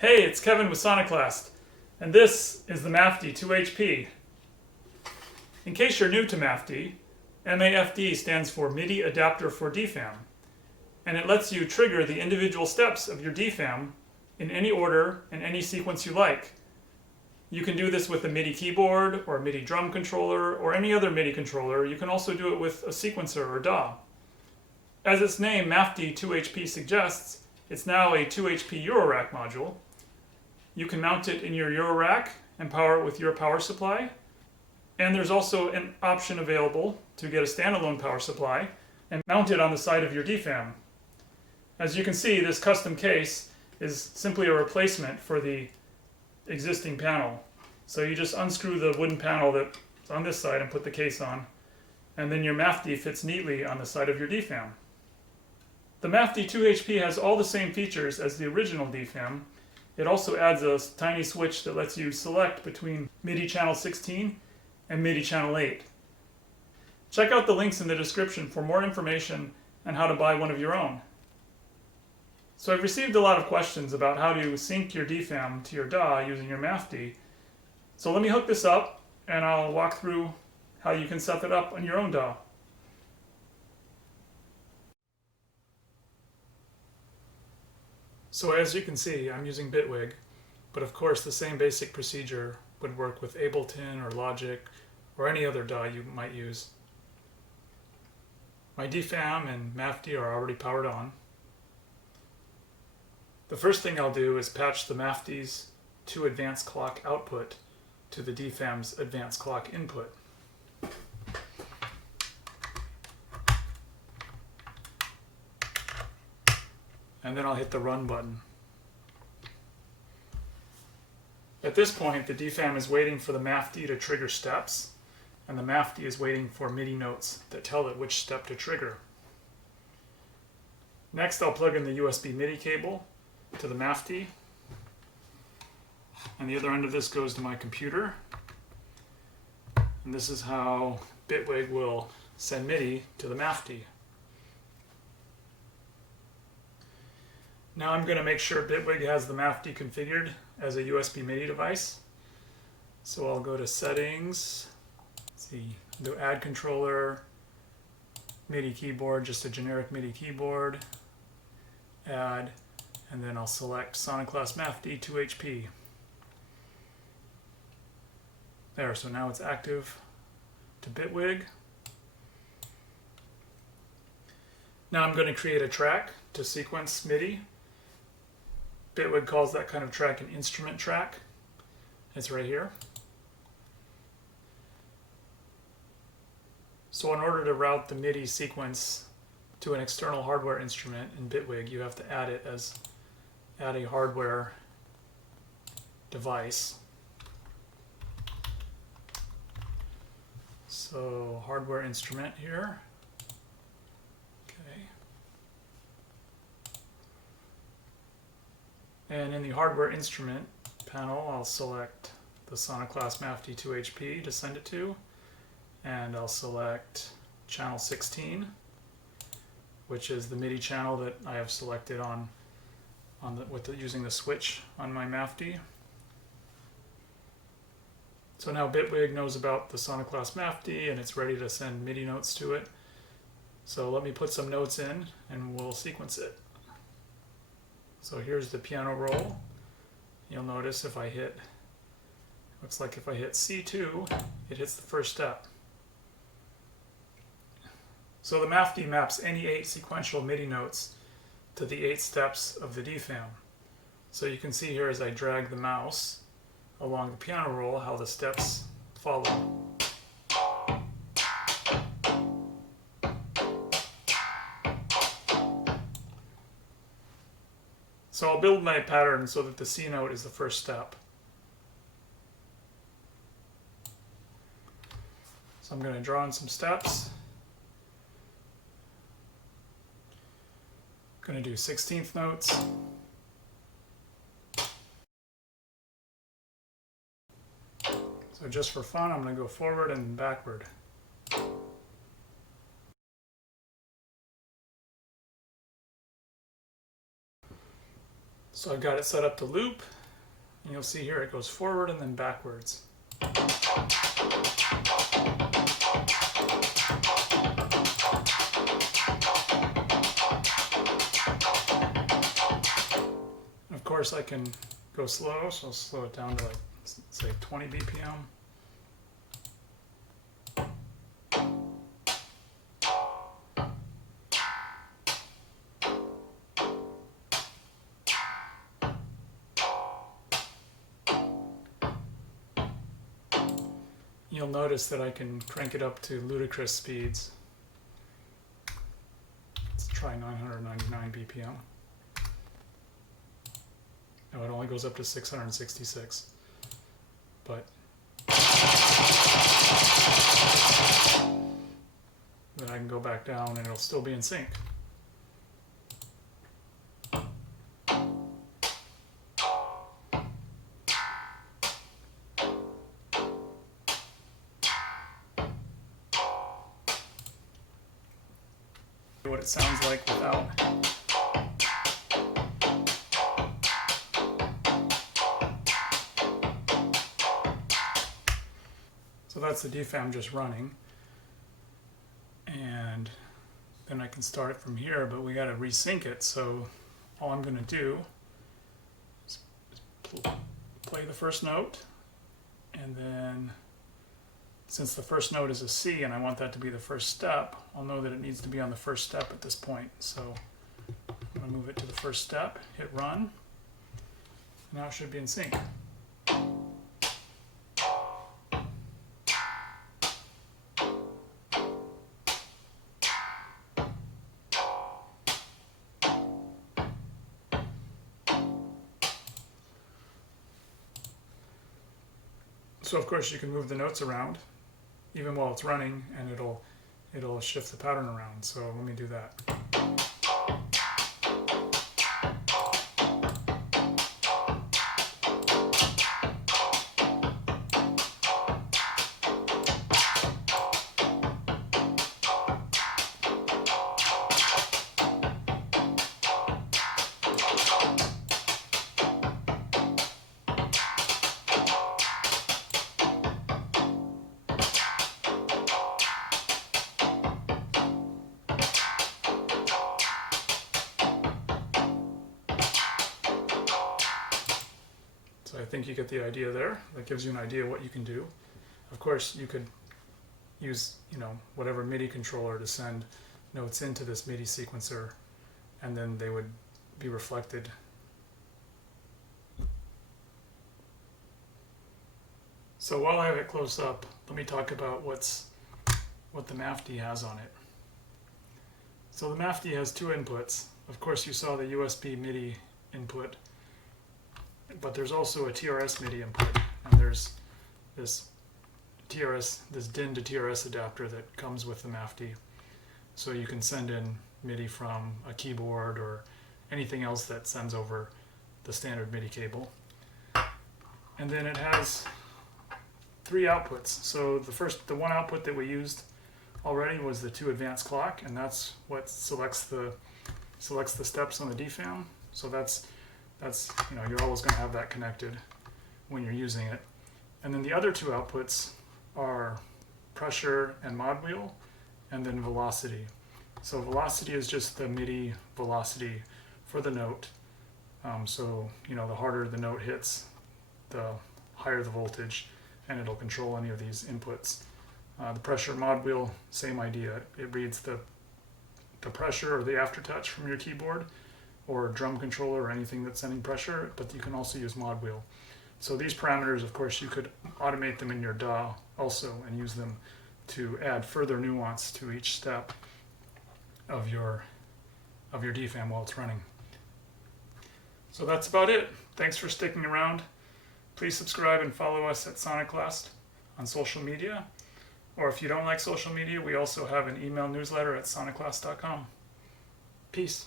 Hey, it's Kevin with Soniclast, and this is the MAFD 2hp. In case you're new to MAFD, MAFD stands for MIDI Adapter For DFAM, and it lets you trigger the individual steps of your DFAM in any order and any sequence you like. You can do this with a MIDI keyboard or a MIDI drum controller or any other MIDI controller. You can also do it with a sequencer or DAW. As its name, MAFD 2hp suggests, it's now a 2hp Eurorack module. You can mount it in your Eurorack and power it with your power supply. And there's also an option available to get a standalone power supply and mount it on the side of your DFAM. As you can see, this custom case is simply a replacement for the existing panel. So you just unscrew the wooden panel that's on this side and put the case on, and then your MAFD fits neatly on the side of your DFAM. The MAFD 2hp has all the same features as the original DFAM. It also adds a tiny switch that lets you select between MIDI channel 16 and MIDI channel 8. Check out the links in the description for more information on how to buy one of your own. So I've received a lot of questions about how to sync your DFAM to your DAW using your MAFD. So let me hook this up and I'll walk through how you can set that up on your own DAW. So as you can see, I'm using Bitwig, but of course the same basic procedure would work with Ableton or Logic or any other DAW you might use. My DFAM and MAFD are already powered on. The first thing I'll do is patch the MAFD's 2 advanced clock output to the DFAM's advanced clock input. And then I'll hit the run button. At this point, the DFAM is waiting for the MAFD to trigger steps, and the MAFD is waiting for MIDI notes that tell it which step to trigger. Next, I'll plug in the USB MIDI cable to the MAFD, and the other end of this goes to my computer. And this is how Bitwig will send MIDI to the MAFD. Now I'm going to make sure Bitwig has the MAFD configured as a USB MIDI device. So I'll go to Settings, do Add Controller, MIDI Keyboard, just a generic MIDI keyboard, Add, and then I'll select Soniclast MAFD 2hp. There, so now it's active to Bitwig. Now I'm going to create a track to sequence MIDI. Bitwig calls that kind of track an instrument track. It's right here. So in order to route the MIDI sequence to an external hardware instrument in Bitwig, you have to add a hardware device. So hardware instrument here. Okay. And in the hardware instrument panel, I'll select the Soniclast MAFD 2hp to send it to, and I'll select channel 16, which is the MIDI channel that I have selected using the switch on my MAFD. So now Bitwig knows about the Soniclast MAFD and it's ready to send MIDI notes to it. So let me put some notes in and we'll sequence it. So here's the piano roll. You'll notice if I hit C2, it hits the first step. So the MAFD maps any 8 sequential MIDI notes to the 8 steps of the DFAM. So you can see here as I drag the mouse along the piano roll how the steps follow. So I'll build my pattern so that the C note is the first step. So I'm going to draw in some steps. I'm going to do 16th notes. So just for fun, I'm going to go forward and backward. So I've got it set up to loop, and you'll see here it goes forward and then backwards. Of course I can go slow, so I'll slow it down to like, say 20 BPM. You'll notice that I can crank it up to ludicrous speeds. Let's try 999 BPM. No, it only goes up to 666. But then I can go back down and it'll still be in sync. What it sounds like without. So that's the DFAM just running, and then I can start it from here, but we got to resync it. So all I'm going to do is play the first note, and then since the first note is a C and I want that to be the first step, I'll know that it needs to be on the first step at this point. So I'm going to move it to the first step, hit run. Now it should be in sync. So of course you can move the notes around even while it's running, and it'll shift the pattern around. So let me do that. So I think you get the idea there. That gives you an idea of what you can do. Of course, you could use, whatever MIDI controller to send notes into this MIDI sequencer, and then they would be reflected. So while I have it close up, let me talk about what the MAFD has on it. So the MAFD has two inputs. Of course, you saw the USB MIDI input, but there's also a TRS MIDI input, and there's this DIN to TRS adapter that comes with the MAFD. So you can send in MIDI from a keyboard or anything else that sends over the standard MIDI cable. And then it has three outputs. So the one output that we used already was the 2 advanced clock, and that's what selects the steps on the DFAM. So that's you're always going to have that connected when you're using it. And then the other two outputs are pressure and mod wheel, and then velocity. So velocity is just the MIDI velocity for the note. So the harder the note hits, the higher the voltage, and it'll control any of these inputs. The pressure mod wheel, same idea. It reads the pressure or the aftertouch from your keyboard, or drum controller, or anything that's sending pressure, but you can also use mod wheel. So these parameters, of course, you could automate them in your DAW also and use them to add further nuance to each step of your DFAM while it's running. So that's about it. Thanks for sticking around. Please subscribe and follow us at Soniclast on social media. Or if you don't like social media, we also have an email newsletter at soniclast.com. Peace.